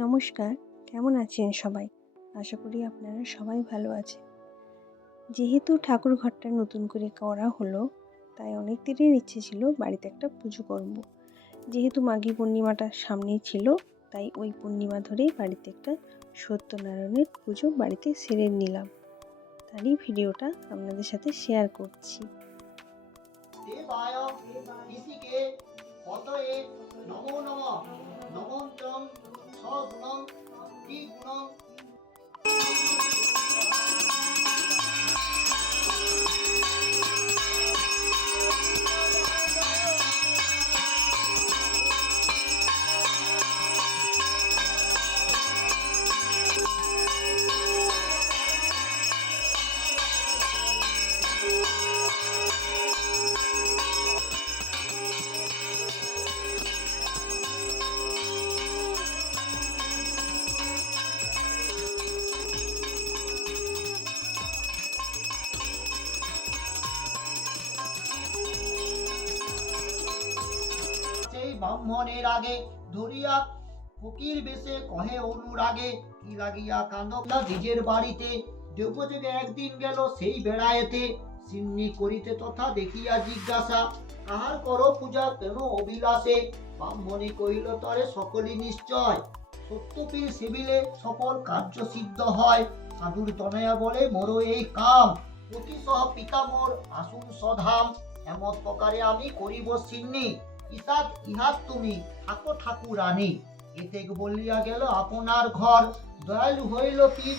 নমস্কার, কেমন আছেন সবাই? আশা করি আপনারা সবাই ভালো আছেন। যেহেতু ঠাকুর ঘরটা নতুন করে করা হলো, তাই অনেক দিনের ইচ্ছে ছিল বাড়িতে একটা পুজো করব। যেহেতু মাঘী পূর্ণিমাটা সামনেই ছিল, তাই ওই পূর্ণিমা ধরেই বাড়িতে একটা সত্যনারায়ণের পুজো বাড়িতে সেরে নিলাম। তারই ভিডিওটা আপনাদের সাথে শেয়ার করছি। দেবায় ঋষিকে পতয়ে নমো নমঃ নমঃ ত্বং সগুণং দ্বিগুণং। সেই ব্রাহ্মণের আগে ধরিয়া ফকির বেশে কহে অনুরাগে কি লাগিয়া কান্দনা নিজের বাড়িতে দেবযোগে একদিন গেল সেই বেড়ায়েতে সিন্নি করিতে তথা দেখিয়া জিজ্ঞাসা কাহার করো পূজা কেন অবিলাসে ব্রাহ্মণী কহিল তরে সকলই নিশ্চয় সত্যপীর সেবিলে সকল কার্য সিদ্ধ হয় সাধুর তনয়া বলে মোরো এই কাম অতি সহ পিতামোর আসুন সধাম এমত প্রকারে আমি করিব সিন্নি ইহাত তুমি থাকো ঠাকুরানী। এতে বলিয়া গেল আপনার ঘর দয়ালু হইল পীর